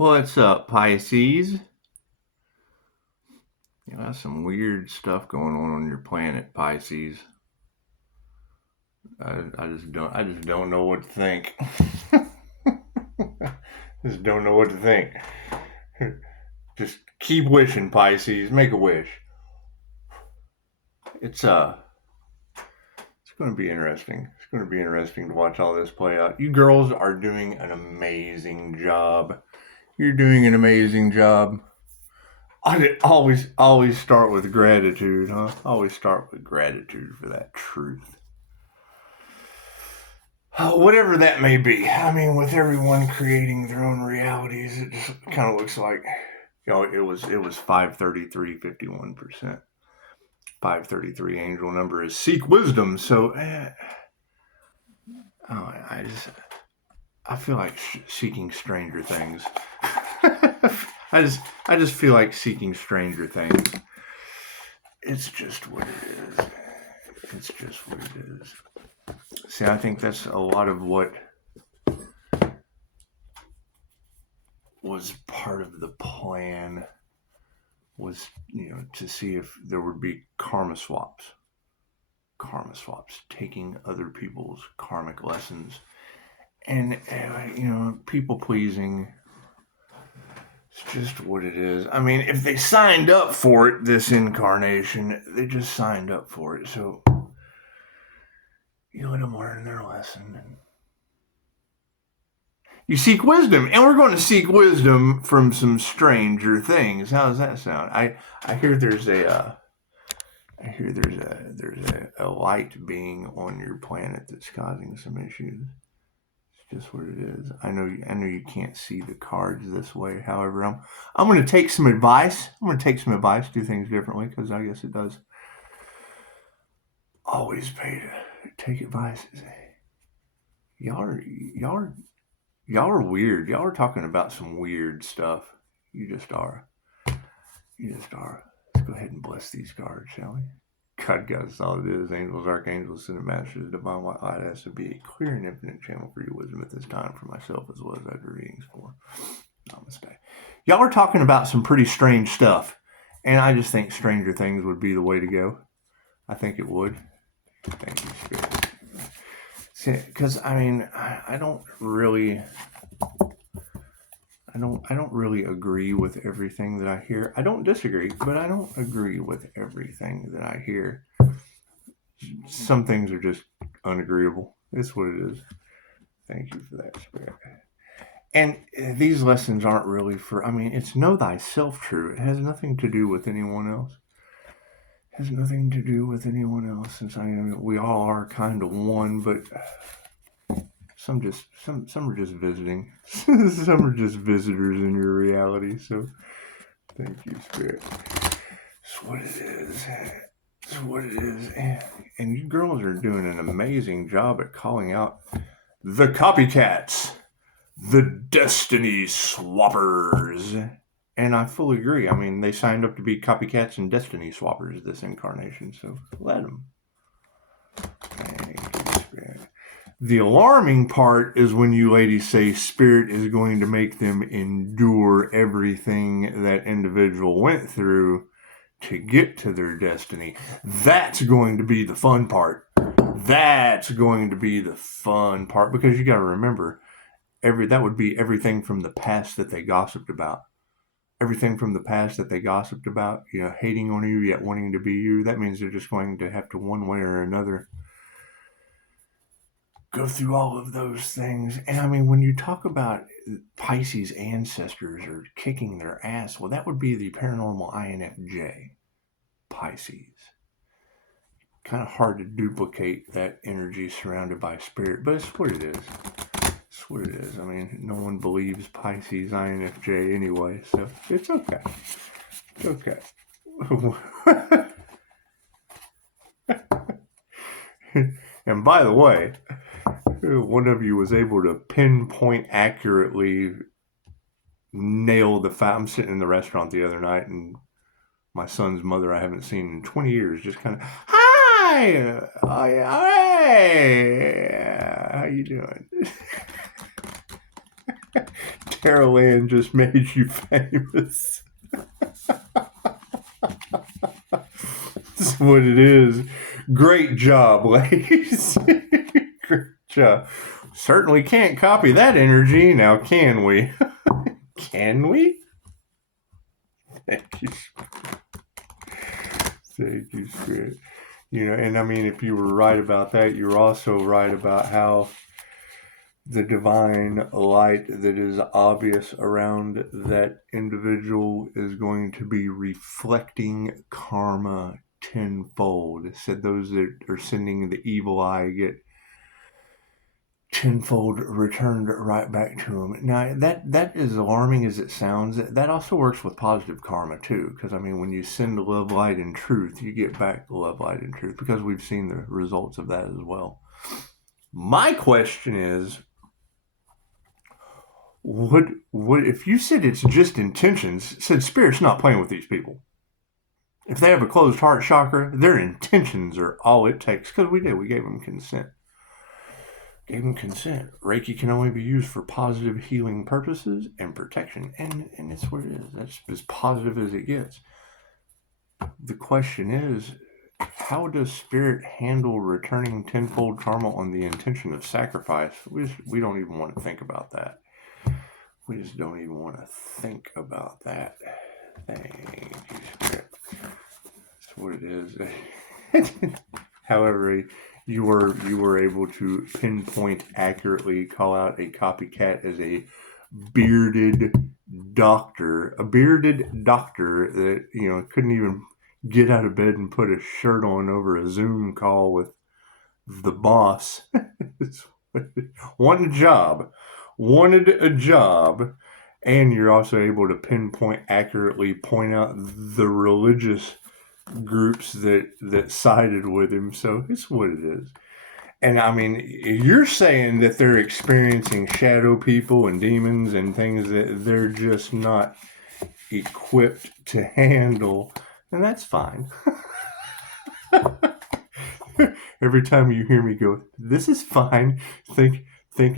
What's up, Pisces? You got some weird stuff going on your planet, Pisces. I just don't know what to think. Just don't know what to think. Just keep wishing, Pisces. Make a wish. It's going to be interesting. It's going to be interesting to watch all this play out. You girls are doing an amazing job. You're doing an amazing job. I always start with gratitude, huh? Always start with gratitude for that truth. Whatever that may be. I mean, with everyone creating their own realities, it just kind of looks like, it was 533.51%. 533 angel number is seek wisdom. So, I feel like seeking stranger things. I just feel like seeking stranger things. It's just what it is. It's just what it is. See, I think that's a lot of what was part of the plan was, to see if there would be karma swaps, taking other people's karmic lessons and, people pleasing. It's just what it is. I mean, if they signed up for it, this incarnation, they just signed up for it. So you let them learn their lesson. And you seek wisdom, and we're going to seek wisdom from some stranger things. How does that sound? I hear there's a light being on your planet that's causing some issues. It's just what it is. I know you can't see the cards this way. However, I'm going to take some advice. Do things differently, because I guess it does always pay to take advice. Y'all are weird. Y'all are talking about some weird stuff. You just are. Let's go ahead and bless these cards, shall we? God, that's all it is. Angels, archangels, ascended masters, divine white light has to be a clear and infinite channel for your wisdom at this time for myself as well as other readings for. Namaste. Y'all are talking about some pretty strange stuff, and I just think stranger things would be the way to go. I think it would. Thank you, Spirit. See, because I don't really agree with everything that I hear. I don't disagree, but I don't agree with everything that I hear. Some things are just unagreeable. It's what it is. Thank you for that, Spirit. And these lessons aren't really for, it's know thyself true. It has nothing to do with anyone else. Since we all are kind of one, but some are just visiting. Some are just visitors in your reality. So thank you, Spirit. It's what it is. And you girls are doing an amazing job at calling out the copycats, the destiny swappers. And I fully agree. They signed up to be copycats and destiny swappers this incarnation, so let them. Thank you, Spirit. The alarming part is when you ladies say Spirit is going to make them endure everything that individual went through to get to their destiny. That's going to be the fun part. Because you got to remember, that would be everything from the past that they gossiped about. Hating on you, yet wanting to be you. That means they're just going to have to, one way or another, go through all of those things. And when you talk about Pisces ancestors or kicking their ass, well, that would be the paranormal INFJ Pisces. Kind of hard to duplicate that energy surrounded by spirit, but it's what it is. No one believes Pisces INFJ anyway, so it's okay. And by the way, one of you was able to pinpoint accurately nail the fact. I'm sitting in the restaurant the other night, and my son's mother I haven't seen in 20 years just kind of, hi, hey, how you doing? Tarot land just made you famous. That's what it is. Great job, ladies. Great job. Certainly can't copy that energy, now can we? Can we? Thank you. Thank you, Spirit. You know, and I mean, if you were right about that, you're also right about how the divine light that is obvious around that individual is going to be reflecting karma tenfold. It said those that are sending the evil eye get tenfold returned right back to them. Now, that is alarming as it sounds. That also works with positive karma too, because I mean, when you send love, light, and truth, you get back the love, light, and truth, because we've seen the results of that as well. My question is, what if you said it's just intentions? Said Spirit's not playing with these people. If they have a closed heart chakra, their intentions are all it takes. Because we gave them consent. Reiki can only be used for positive healing purposes and protection, and it's what it is. That's as positive as it gets. The question is, how does Spirit handle returning tenfold karma on the intention of sacrifice? We don't even want to think about that. We just don't even want to think about that. Thank you, Spirit. That's what it is. However, you were able to pinpoint accurately, call out a copycat as a bearded doctor. A bearded doctor that, you know, couldn't even get out of bed and put a shirt on over a Zoom call with the boss. Wanted a job, and you're also able to pinpoint accurately, point out the religious groups that sided with him. So it's what it is. And I mean, you're saying that they're experiencing shadow people and demons and things that they're just not equipped to handle, and that's fine. Every time you hear me go, this is fine, think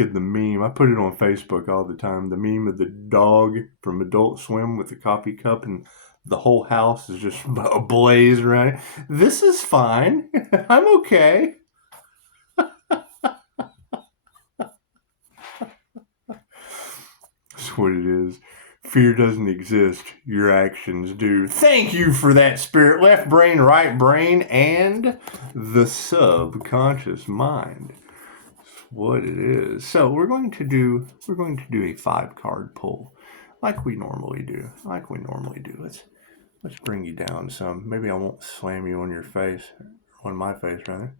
of the meme. I put it on Facebook all the time. The meme of the dog from Adult Swim with the coffee cup and the whole house is just ablaze around it. This is fine. I'm okay. That's what it is. Fear doesn't exist. Your actions do. Thank you for that, Spirit. Left brain, right brain, and the subconscious mind. That's what it is. So we're going to do a 5-card pull, like we normally do. Let's bring you down some. Maybe I won't slam you on your face, on my face rather.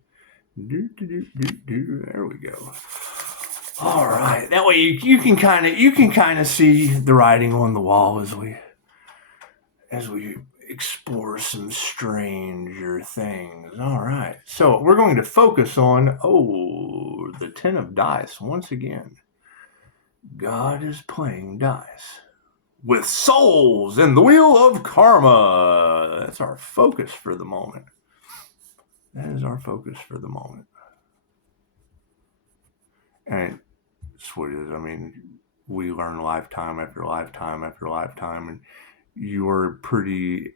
There we go. All right, that way you can kind of see the writing on the wall as we explore some stranger things. All right, so we're going to focus on the 10 of dice once again. God is playing dice with souls and the wheel of karma. That's our focus for the moment. That is our focus for the moment. And it's what it is. I mean, we learn lifetime after lifetime after lifetime, and you are pretty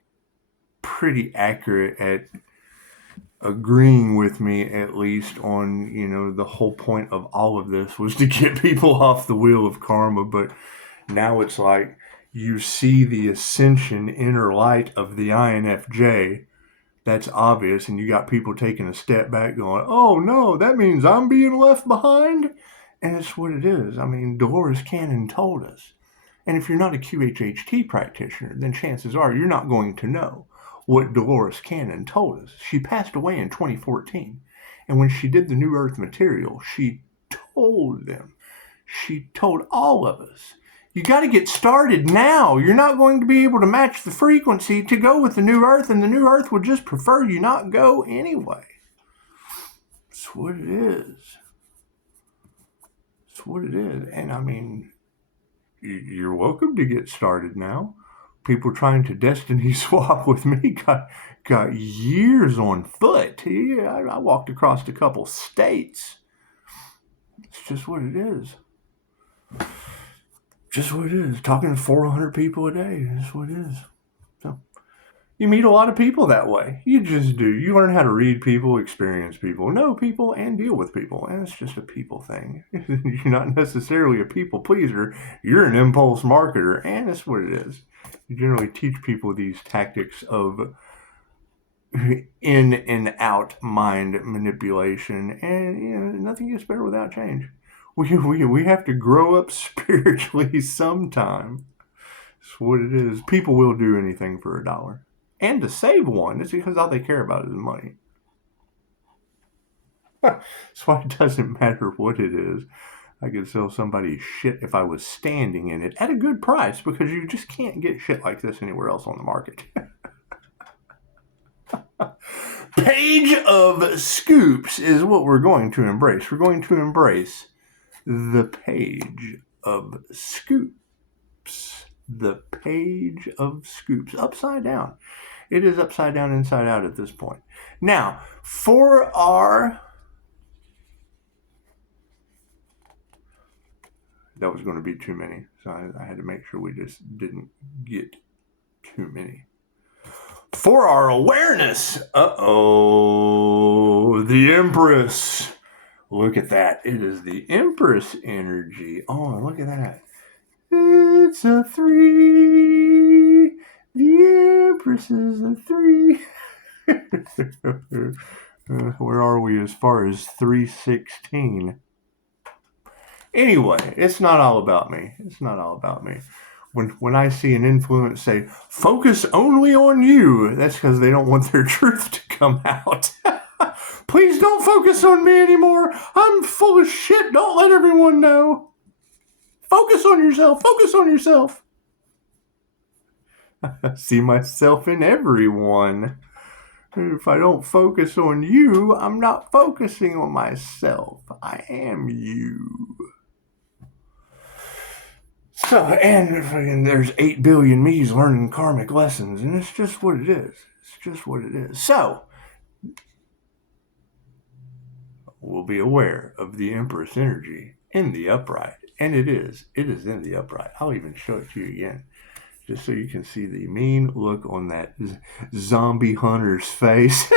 accurate at agreeing with me, at least on, you know, the whole point of all of this was to get people off the wheel of karma. But now it's like you see the ascension inner light of the INFJ. That's obvious, and you got people taking a step back going, oh no, that means I'm being left behind. And it's what it is. I mean, Dolores Cannon told us. And if you're not a QHHT practitioner, then chances are you're not going to know what Dolores Cannon told us. She passed away in 2014. And when she did the New Earth material, she told all of us, you got to get started now. You're not going to be able to match the frequency to go with the New Earth, and the New Earth would just prefer you not go anyway. That's what it is. And I mean, you're welcome to get started now. People trying to destiny swap with me got years on foot. Yeah, I walked across a couple states. It's just what it is. just what it is. Talking to 400 people a day is what it is. So you meet a lot of people that way. You just do. You learn how to read people, experience people, know people, and deal with people. And it's just a people thing. You're not necessarily a people pleaser. You're an impulse marketer, and that's what it is. You generally teach people these tactics of in and out mind manipulation, and nothing gets better without change. We have to grow up spiritually sometime. That's what it is. People will do anything for $1. And to save one, it's because all they care about is money. That's why it doesn't matter what it is. I could sell somebody shit if I was standing in it at a good price, because you just can't get shit like this anywhere else on the market. Page of Scoops is what we're going to embrace. We're going to embrace the Page of Scoops. The Page of Scoops. Upside down. It is upside down, inside out at this point. Now, for our... That was going to be too many, so I had to make sure we just didn't get too many. For our awareness, the Empress. Look at that. It is the Empress energy. Oh, look at that. It's a 3. The Empress is a 3. Where are we as far as 316? Anyway, it's not all about me. It's not all about me. When I see an influence say, focus only on you, that's because they don't want their truth to come out. Please don't focus on me anymore. I'm full of shit. Don't let everyone know. Focus on yourself. Focus on yourself. I see myself in everyone. If I don't focus on you, I'm not focusing on myself. I am you. So, and there's 8 billion me's learning karmic lessons, and it's just what it is. It's just what it is. So, we'll be aware of the Empress energy in the upright. And it is in the upright. I'll even show it to you again, just so you can see the mean look on that zombie hunter's face.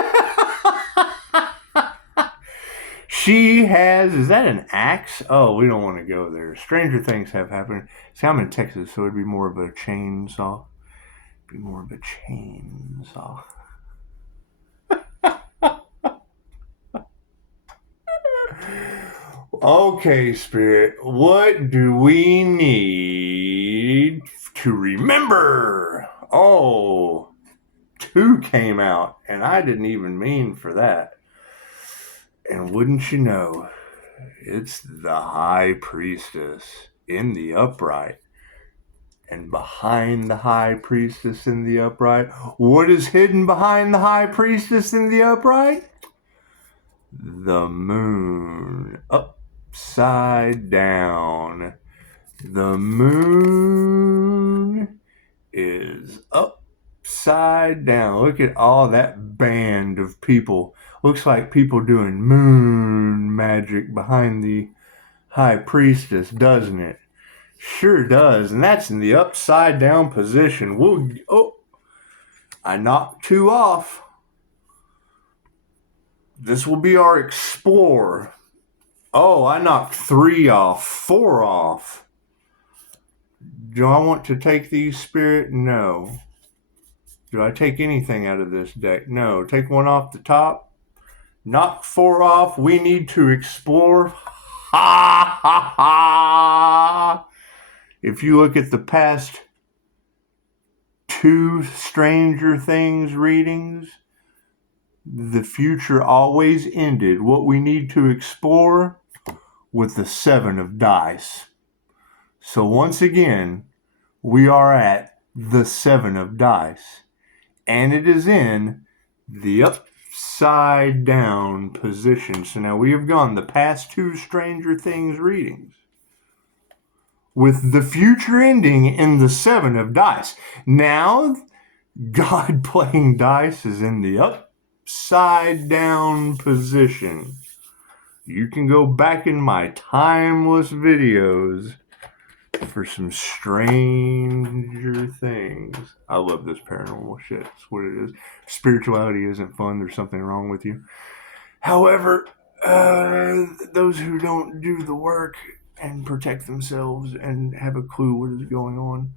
She has, is that an axe? Oh, we don't want to go there. Stranger things have happened. See, I'm in Texas, so it'd be more of a chainsaw. Okay, Spirit, what do we need to remember? Oh, 2 came out, and I didn't even mean for that. And wouldn't you know, it's the High Priestess in the upright. And behind the High Priestess in the upright, what is hidden behind the High Priestess in the upright? The moon. Upside down. The moon is upside down. Look at all that band of people. Looks like people doing moon magic behind the High Priestess, doesn't it? Sure does. And that's in the upside down position. I knocked 2 off. This will be our Explorer. Oh, I knocked 3 off. 4 off. Do I want to take these, Spirit? No. Do I take anything out of this deck? No. Take 1 off the top. Knock 4 off. We need to explore. Ha ha ha. If you look at the past 2 Stranger Things readings, the future always ended what we need to explore with the 7 of dice. So once again, we are at the 7 of dice. And it is in the upside down position. So now we have gone the past 2 Stranger Things readings with the future ending in the 7 of dice. Now, God playing dice is in the upside down position. You can go back in my timeless videos for some stranger things. I love this paranormal shit. That's what it is. Spirituality isn't fun. There's something wrong with you. However, those who don't do the work and protect themselves and have a clue what is going on,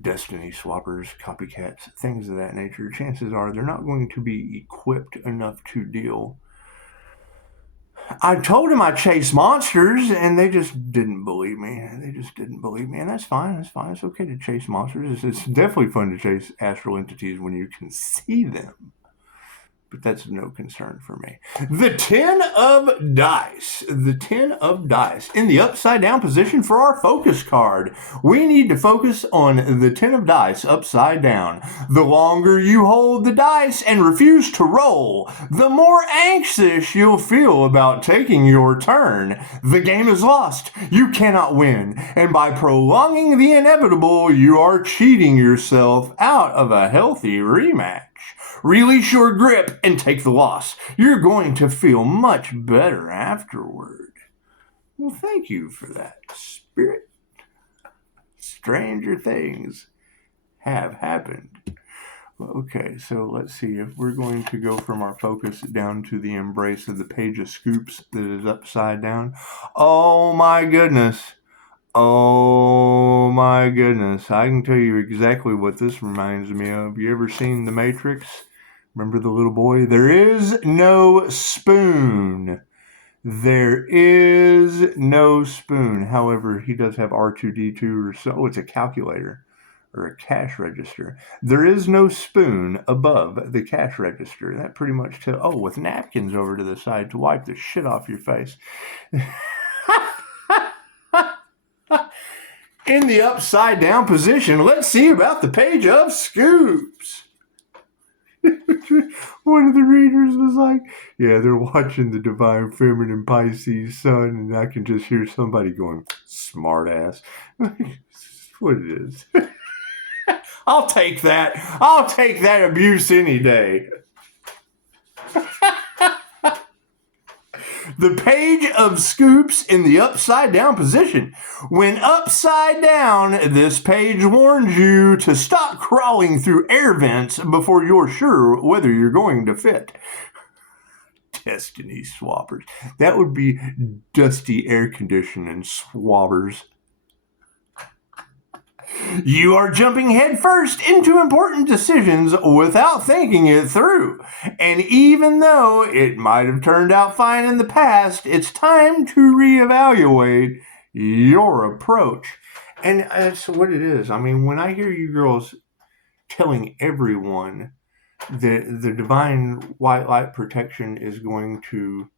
destiny swappers, copycats, things of that nature, chances are they're not going to be equipped enough to deal. I told them I chase monsters, and they just didn't believe me. And that's fine. It's okay to chase monsters. It's definitely fun to chase astral entities when you can see them. But that's no concern for me. The 10 of dice. The 10 of dice. In the upside down position for our focus card. We need to focus on the 10 of dice upside down. The longer you hold the dice and refuse to roll, the more anxious you'll feel about taking your turn. The game is lost. You cannot win. And by prolonging the inevitable, you are cheating yourself out of a healthy rematch. Release your grip and take the loss. You're going to feel much better afterward. Well, thank you for that, Spirit. Stranger things have happened. Okay, so let's see if we're going to go from our focus down to the embrace of the page of scoops that is upside down. Oh my goodness. Oh my goodness. I can tell you exactly what this reminds me of. You ever seen The Matrix? Remember the little boy? There is no spoon. There is no spoon. However, he does have R2D2 or so. Oh, it's a calculator or a cash register. There is no spoon above the cash register. That pretty much tells. Oh, with napkins over to the side to wipe the shit off your face. In the upside down position, let's see about the page of scoops. One of the readers was like, yeah, they're watching the Divine Feminine Pisces Sun, and I can just hear somebody going, smart ass. That's what it is. I'll take that. I'll take that abuse any day. The page of scoops in the upside down position. When upside down, this page warns you to stop crawling through air vents before you're sure whether you're going to fit. Destiny swappers. That would be dusty air conditioning swabbers. You are jumping headfirst into important decisions without thinking it through. And even though it might have turned out fine in the past, it's time to reevaluate your approach. And that's what it is. I mean, when I hear you girls telling everyone that the divine white light protection is going to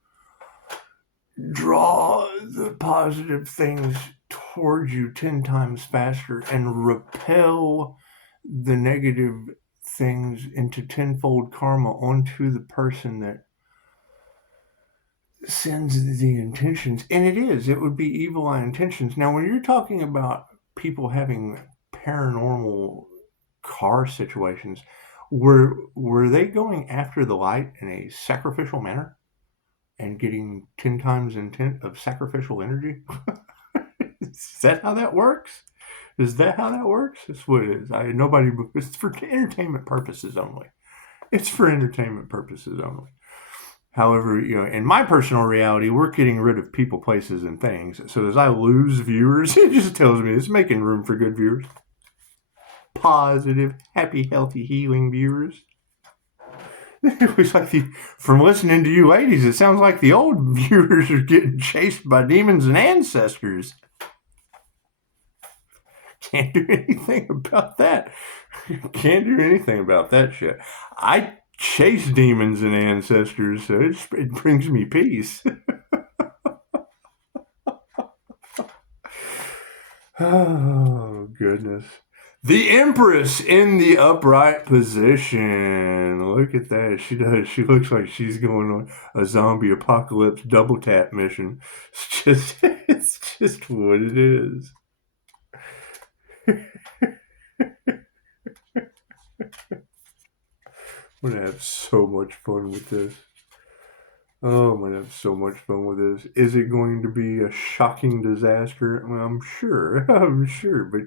draw the positive things towards you 10 times faster and repel the negative things into tenfold karma onto the person that sends the intentions. And it would be evil eye intentions. Now, when you're talking about people having paranormal car situations, were they going after the light in a sacrificial manner and getting 10 times intent of sacrificial energy? Is that how that works? Is that how that works? That's what it is. It's for entertainment purposes only. It's for entertainment purposes only. However, in my personal reality, we're getting rid of people, places, and things. So as I lose viewers, it just tells me it's making room for good viewers. Positive, happy, healthy, healing viewers. It was like from listening to you ladies, it sounds like the old viewers are getting chased by demons and ancestors. Can't do anything about that. Can't do anything about that shit. I chase demons and ancestors, so it brings me peace. Oh, goodness. The Empress in the upright position. Look at that. She does. She looks like she's going on a zombie apocalypse double tap mission. It's just what it is. I'm going to have so much fun with this. Oh, I'm going to have so much fun with this. Is it going to be a shocking disaster? Well, I'm sure. I'm sure. But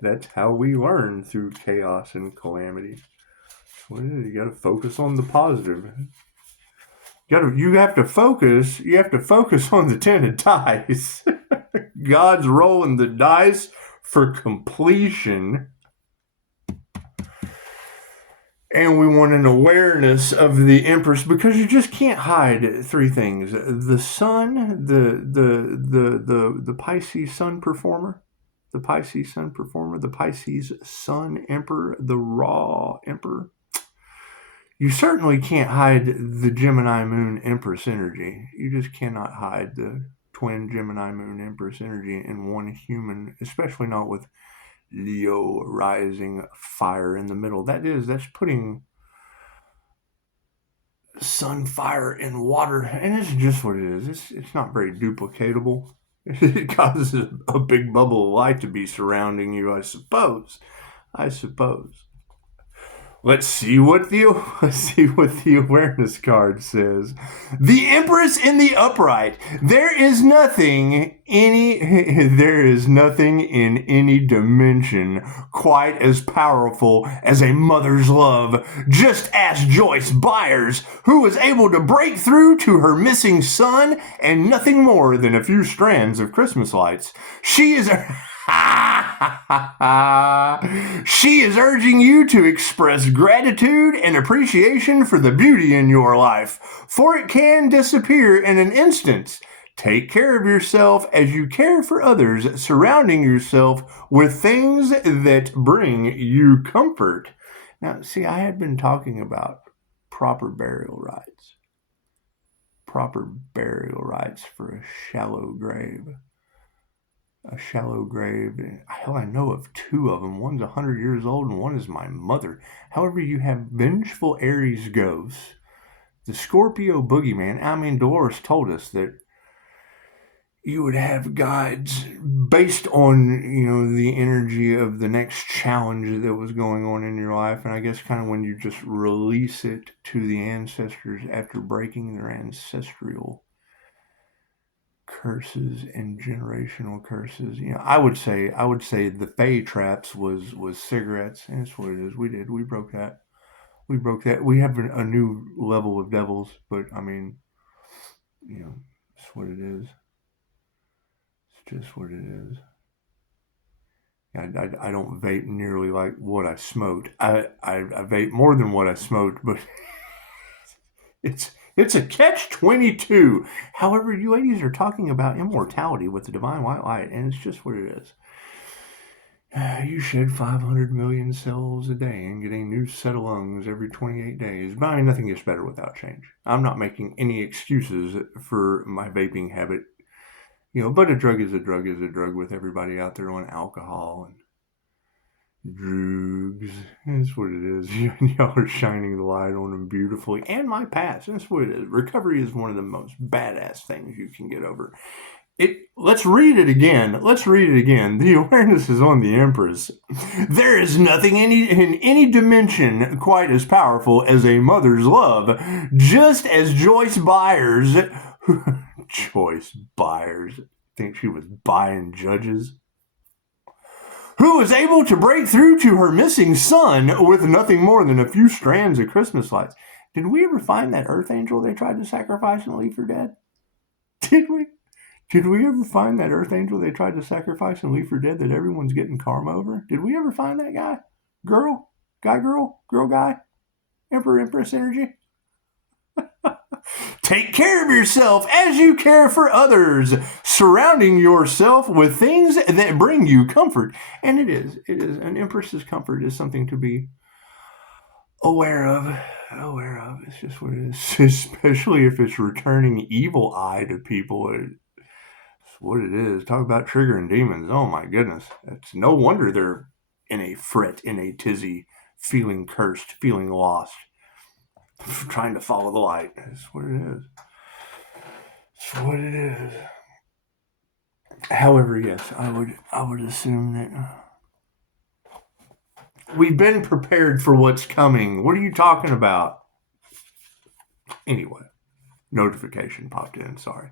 that's how we learn, through chaos and calamity. What is it? You got to focus on the positive. You have to focus. You have to focus on the 10 of dice. God's rolling the dice for completion. And we want an awareness of the Empress, because you just can't hide three things: the Sun, the Pisces Sun performer, the Pisces Sun Emperor, the Raw Emperor. You certainly can't hide the Gemini Moon Empress energy. You just cannot hide the twin Gemini Moon Empress energy in one human, especially not with Leo rising fire in the middle. That's putting sun, fire, and water, and it's just what it is. It's not very duplicatable. It causes a big bubble of light to be surrounding you, I suppose. Let's see what the awareness card says. The Empress in the upright. There is nothing in any dimension quite as powerful as a mother's love. Just ask Joyce Byers, who was able to break through to her missing son and nothing more than a few strands of Christmas lights. She is urging you to express gratitude and appreciation for the beauty in your life, for it can disappear in an instant. Take care of yourself as you care for others, surrounding yourself with things that bring you comfort. Now, see, I had been talking about proper burial rites for a shallow grave. Hell, I know of two of them. One's 100 years old and one is my mother. However, you have vengeful Aries ghosts, the Scorpio boogeyman. I mean, Dolores told us that you would have guides based on, the energy of the next challenge that was going on in your life. And I guess kind of when you just release it to the ancestors after breaking their ancestral curses and generational curses. I would say the Fey traps was cigarettes, and that's what it is. We broke that. We have a new level of devils, but I mean, it's what it is. It's just what it is. I don't vape nearly like what I smoked. I vape more than what I smoked, but it's a catch-22. However, you ladies are talking about immortality with the divine white light, and it's just what it is. You shed 500 million cells a day and get a new set of lungs every 28 days. But I mean, nothing gets better without change. I'm not making any excuses for my vaping habit. But a drug is a drug with everybody out there on alcohol and drugs. That's what it is. Y'all are shining the light on them beautifully. And my past. That's what it is. Recovery is one of the most badass things you can get over. Let's read it again. The awareness is on the Empress. There is nothing in any dimension quite as powerful as a mother's love. Just as Joyce Byers, think she was buying judges, who was able to break through to her missing son with nothing more than a few strands of Christmas lights. Did we ever find that earth angel they tried to sacrifice and leave for dead? Did we? Did we ever find that earth angel they tried to sacrifice and leave for dead that everyone's getting karma over? Did we ever find that guy? Girl? Guy, girl? Girl, guy? Emperor, Empress energy? Take care of yourself as you care for others, surrounding yourself with things that bring you comfort. And it is. An Empress's comfort is something to be aware of. It's just what it is. Especially if it's returning evil eye to people. It's what it is. Talk about triggering demons. Oh my goodness. It's no wonder they're in a fret, in a tizzy, feeling cursed, feeling lost, trying to follow the light. It's what it is. However, yes, I would assume that we've been prepared for what's coming. What are you talking about? Anyway, Notification popped in, sorry.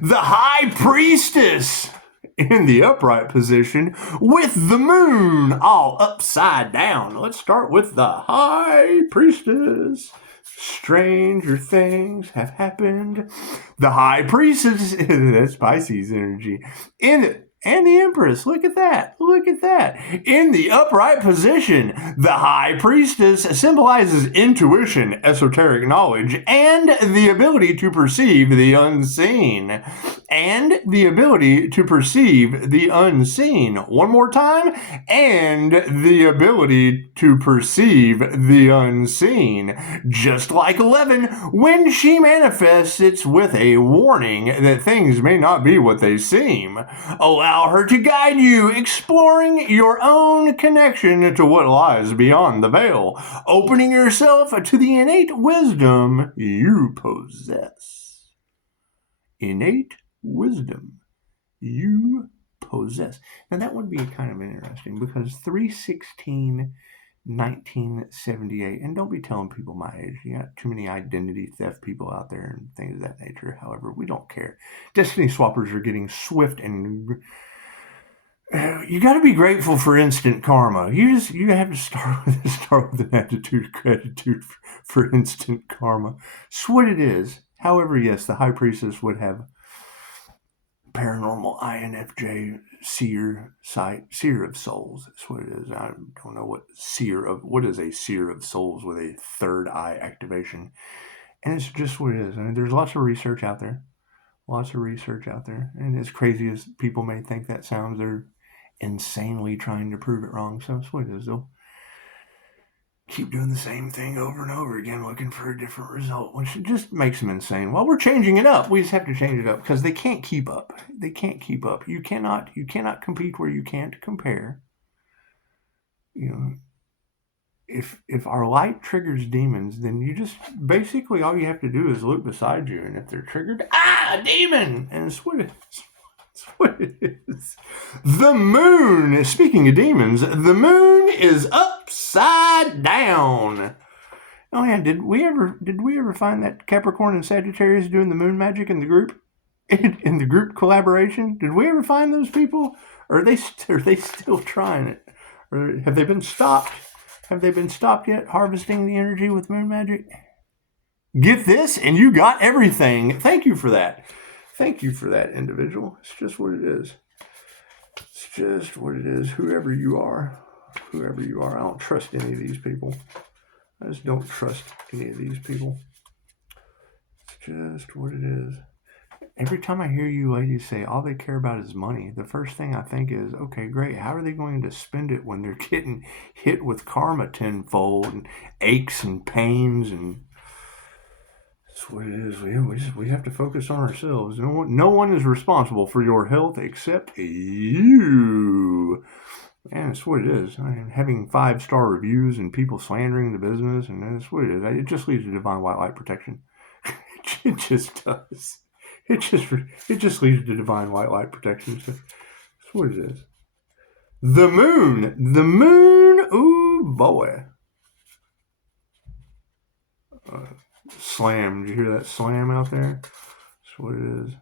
The High Priestess in the upright position with the moon all upside down. Let's start with the High Priestess. Stranger things have happened. The High Priestess, that's Pisces energy, and the Empress, look at that. Look at that. In the upright position, the High Priestess symbolizes intuition, esoteric knowledge, and the ability to perceive the unseen. And the ability to perceive the unseen. One more time. And the ability to perceive the unseen. Just like 11, when she manifests, it's with a warning that things may not be what they seem. Allow her to guide you, exploring your own connection to what lies beyond the veil, opening yourself to the innate wisdom you possess. Innate wisdom you possess. Now that would be kind of interesting because 3/16/1978, and don't be telling people my age. You got too many identity theft people out there and things of that nature. However, we don't care. Destiny swappers are getting swift, and you got to be grateful for instant karma. You have to start with an attitude of gratitude for instant karma. It's what it is. However, yes, the High Priestess would have paranormal INFJ seer of souls. That's what it is. I don't know what is a seer of souls with a third eye activation. And it's just what it is. I mean, there's lots of research out there. And as crazy as people may think that sounds, they're insanely trying to prove it wrong. So that's what it is. They'll keep doing the same thing over and over again, looking for a different result, which just makes them insane. Well, we're changing it up. We just have to change it up because they can't keep up. You cannot compete where you can't compare. You know, if our light triggers demons, then you just basically all you have to do is look beside you, and if they're triggered, a demon, and it's what it is. That's what it is. The moon, speaking of demons, the moon is upside down. Oh yeah, did we ever find that Capricorn and Sagittarius doing the moon magic in the group? In the group collaboration? Did we ever find those people? Or are they still trying it? Or have they been stopped? Have they been stopped yet harvesting the energy with moon magic? Get this and you got everything. Thank you for that. Thank you for that, individual. It's just what it is. Whoever you are. I don't trust any of these people. I just don't trust any of these people. It's just what it is. Every time I hear you ladies say all they care about is money, the first thing I think is, okay, great. How are they going to spend it when they're getting hit with karma tenfold and aches and pains and... That's what it is. We have to focus on ourselves. No one is responsible for your health except you. And that's what it is. I mean, having 5-star reviews and people slandering the business, and that's what it is. It just leads to divine white light protection. It just does. It just leads to divine white light protection. So that's what it is. The moon. Ooh boy. Slam. Did you hear that slam out there? That's what it is.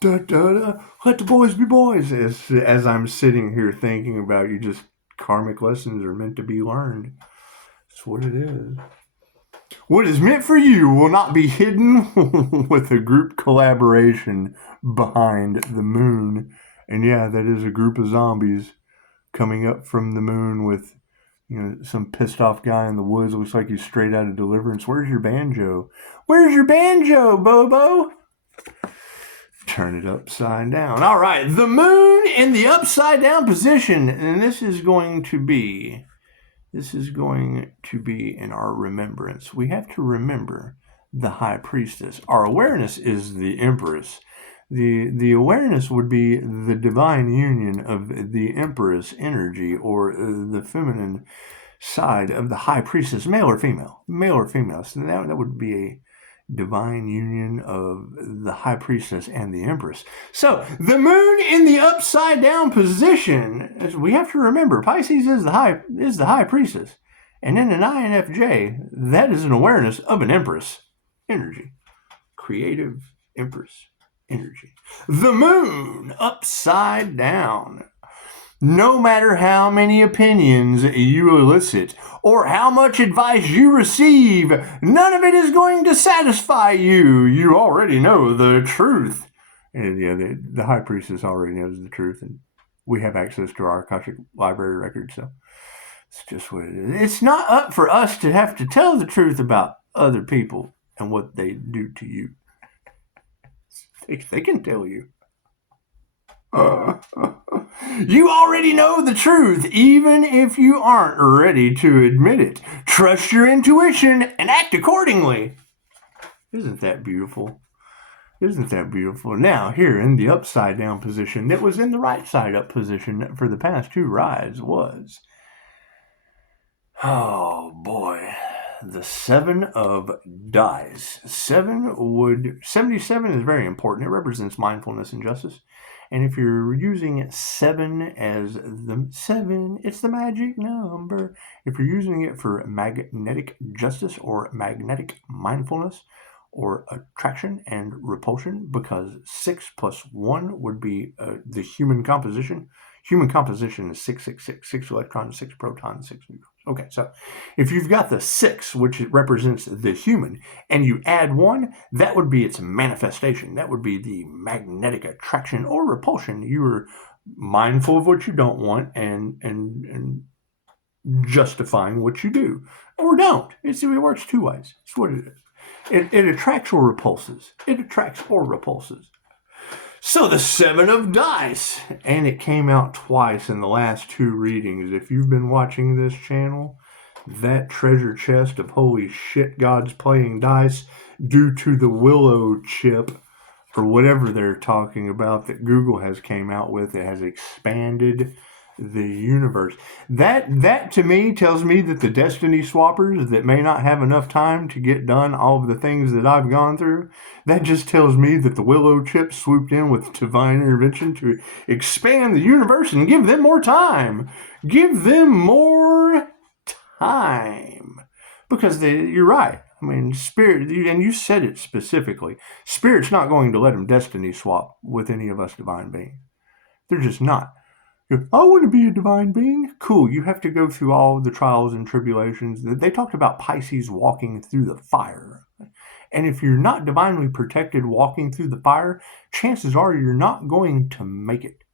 Da, da, da. Let the boys be boys. As I'm sitting here thinking about you, just karmic lessons are meant to be learned. That's what it is. What is meant for you will not be hidden with a group collaboration behind the moon. And yeah, that is a group of zombies coming up from the moon with, some pissed off guy in the woods. Looks like he's straight out of Deliverance. Where's your banjo? Where's your banjo, Bobo? Turn it upside down. All right, the moon in the upside down position. And this is going to be in our remembrance. We have to remember the High Priestess. Our awareness is the Empress. The awareness would be the divine union of the Empress energy, or the feminine side of the High Priestess, male or female. So that would be a divine union of the High Priestess and the Empress. So the moon in the upside down position, as we have to remember, Pisces is the High Priestess, and in an INFJ, that is an awareness of an Empress energy. creative Empress energy. The moon upside down. No matter how many opinions you elicit or how much advice you receive, none of it is going to satisfy you. You already know the truth. And yeah, the High Priestess already knows the truth, and we have access to our Akashic library records, so it's just what it is. It's not up for us to have to tell the truth about other people and what they do to you. They can tell you. You already know the truth, even if you aren't ready to admit it. Trust your intuition and act accordingly. Isn't that beautiful? Isn't that beautiful? Now, here in the upside down position that was in the right side up position for the past 2 rides was, oh boy, the 7 of dice. 77 is very important. It represents mindfulness and justice. And if you're using 7 as the 7, it's the magic number. If you're using it for magnetic justice or magnetic mindfulness or attraction and repulsion, because 6 plus 1 would be the human composition. Human composition is 6, 6, 6, 6 electrons, 6 protons, 6 neutrons. Okay, so if you've got the 6, which represents the human, and you add 1, that would be its manifestation. That would be the magnetic attraction or repulsion. You are mindful of what you don't want and justifying what you do or don't. It works 2 ways. It's what it is. It attracts or repulses. It attracts or repulses. So the 7 of dice, and it came out twice in the last 2 readings. If you've been watching this channel, that treasure chest of holy shit gods playing dice due to the willow chip or whatever they're talking about that Google has came out with, it has expanded the universe. That to me tells me that the destiny swappers that may not have enough time to get done all of the things that I've gone through, that just tells me that the willow chip swooped in with divine intervention to expand the universe and give them more time. Give them more time. Because you're right. I mean, Spirit, and you said it specifically, Spirit's not going to let them destiny swap with any of us divine beings. They're just not. I want to be a divine being. Cool. You have to go through all the trials and tribulations. They talked about Pisces walking through the fire. And if you're not divinely protected walking through the fire, chances are you're not going to make it.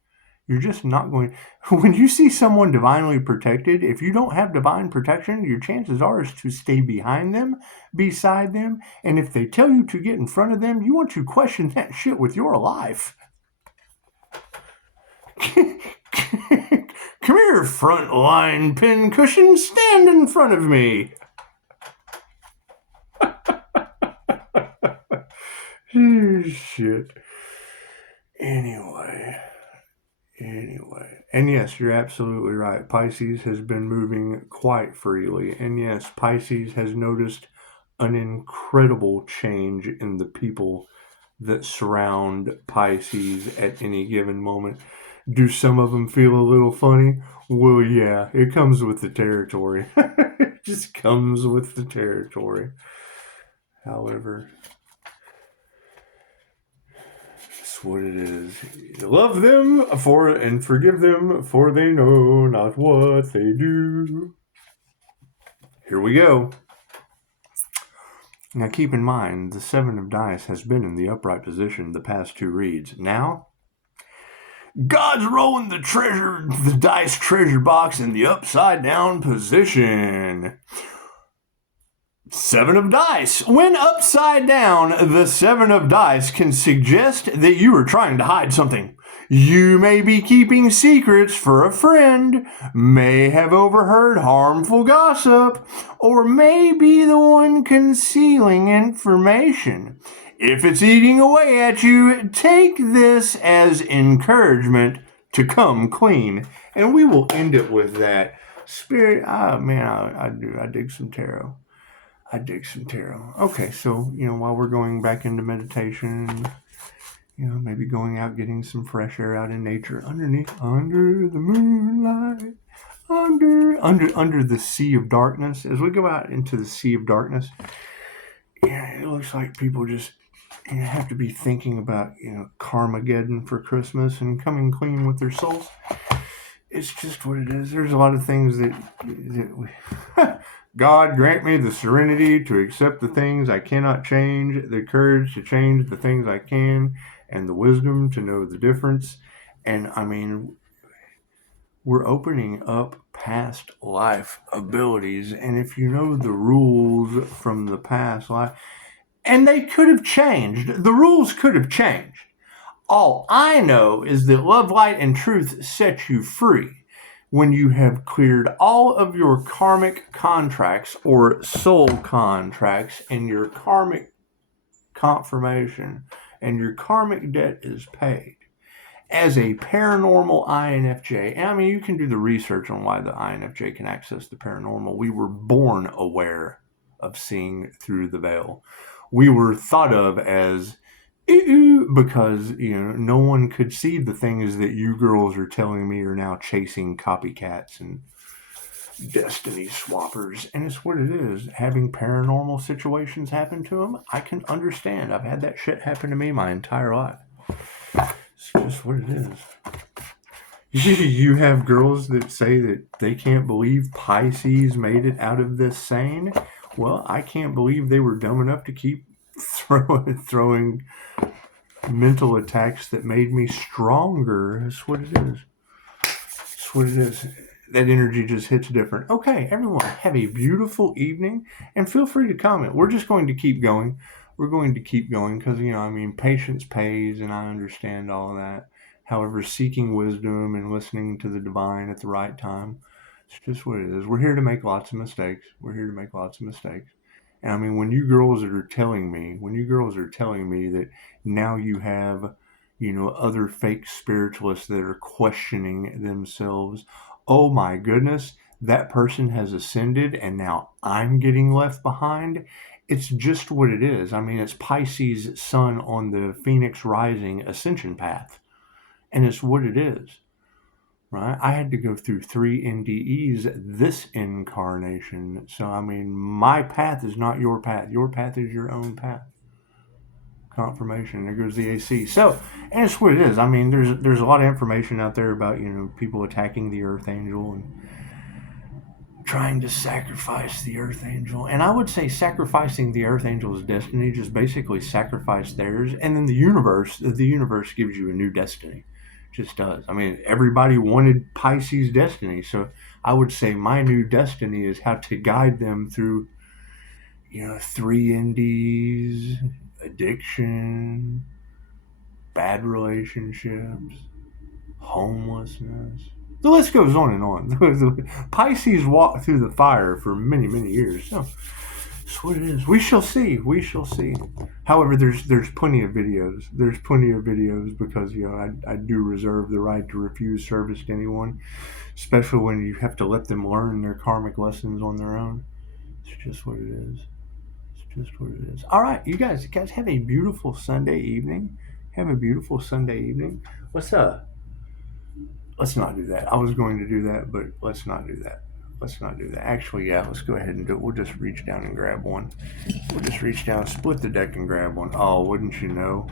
You're just not going. When you see someone divinely protected, if you don't have divine protection, your chances are is to stay behind them, beside them. And if they tell you to get in front of them, you want to question that shit with your life. Come here, front line pincushion, stand in front of me. Shit. Anyway. And yes, you're absolutely right. Pisces has been moving quite freely. And yes, Pisces has noticed an incredible change in the people that surround Pisces at any given moment. Do some of them feel a little funny? Well, yeah, it comes with the territory. It just comes with the territory. However, that's what it is. Love them and forgive them, for they know not what they do. Here we go. Now keep in mind, the 7 of dice has been in the upright position the past 2 reads. Now, God's rolling the dice treasure box in the upside down position. 7 of dice. When upside down, the 7 of dice can suggest that you are trying to hide something. You may be keeping secrets for a friend, may have overheard harmful gossip, or may be the one concealing information. If it's eating away at you, take this as encouragement to come clean. And we will end it with that. Spirit, I dig some tarot. Okay, so, while we're going back into meditation, maybe going out, getting some fresh air out in nature, under the moonlight, under the sea of darkness. As we go out into the sea of darkness, it looks like people just and have to be thinking about, Carmageddon for Christmas and coming clean with their souls. It's just what it is. There's a lot of things that God grant me the serenity to accept the things I cannot change, the courage to change the things I can, and the wisdom to know the difference. And I mean, we're opening up past life abilities, and if you know the rules from the past life, and they could have changed, the rules could have changed. All I know is that love, light, and truth set you free when you have cleared all of your karmic contracts or soul contracts and your karmic confirmation, and your karmic debt is paid. As a paranormal INFJ, and I mean, you can do the research on why the INFJ can access the paranormal. We were born aware of seeing through the veil. We were thought of as because no one could see the things that you girls are telling me are now chasing copycats and destiny swappers. And it's what it is. Having paranormal situations happen to them, I can understand. I've had that shit happen to me my entire life. It's just what it is. You have girls that say that they can't believe Pisces made it out of this sane. Well, I can't believe they were dumb enough to keep throwing mental attacks that made me stronger. That's what it is. That's what it is. That energy just hits different. Okay, everyone, have a beautiful evening, and feel free to comment. We're just going to keep going. We're going to keep going because, patience pays, and I understand all of that. However, seeking wisdom and listening to the divine at the right time, it's just what it is. We're here to make lots of mistakes. And when you girls are telling me that now you have, other fake spiritualists that are questioning themselves, oh my goodness, that person has ascended and now I'm getting left behind. It's just what it is. It's Pisces sun on the Phoenix rising ascension path. And it's what it is, right? I had to go through 3 NDEs this incarnation. So, my path is not your path. Your path is your own path. Confirmation. There goes the AC. So, and it's what it is. There's a lot of information out there about, people attacking the Earth Angel and trying to sacrifice the Earth Angel. And I would say sacrificing the Earth Angel's destiny, just basically sacrifice theirs. And then the universe gives you a new destiny. Just does. Everybody wanted Pisces destiny. So I would say my new destiny is how to guide them through, 3 NDs, addiction, bad relationships, homelessness. The list goes on and on. Pisces walked through the fire for many, many years. So that's what it is. We shall see. However, there's plenty of videos. Because, I do reserve the right to refuse service to anyone, especially when you have to let them learn their karmic lessons on their own. It's just what it is. All right, you guys have a beautiful Sunday evening. Let's not do that. I was going to do that, but let's not do that. Actually, yeah, let's go ahead and do it. We'll just reach down and grab one. Split the deck and grab one. Oh, wouldn't you know?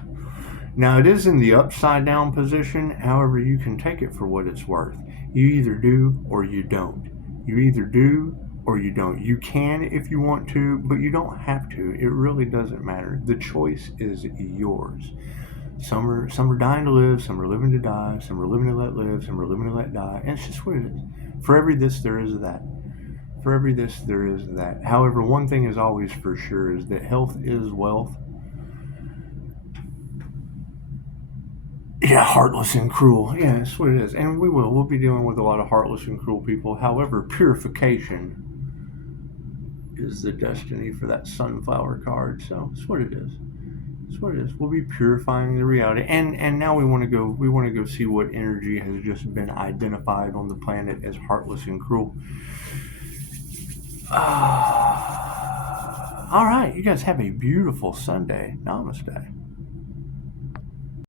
Now, it is in the upside down position. However, you can take it for what it's worth. You either do or you don't. You can if you want to, but you don't have to. It really doesn't matter. The choice is yours. Some are dying to live, some are living to die, some are living to let live, some are living to let die. And it's just what it is. For every this, there is that. However, one thing is always for sure is that health is wealth. Yeah, heartless and cruel. Yeah, that's what it is. And we'll be dealing with a lot of heartless and cruel people. However, purification is the destiny for that sunflower card. So it's what it is. We'll be purifying the reality, and now we want to go see what energy has just been identified on the planet as heartless and cruel. All right, you guys have a beautiful Sunday. Namaste.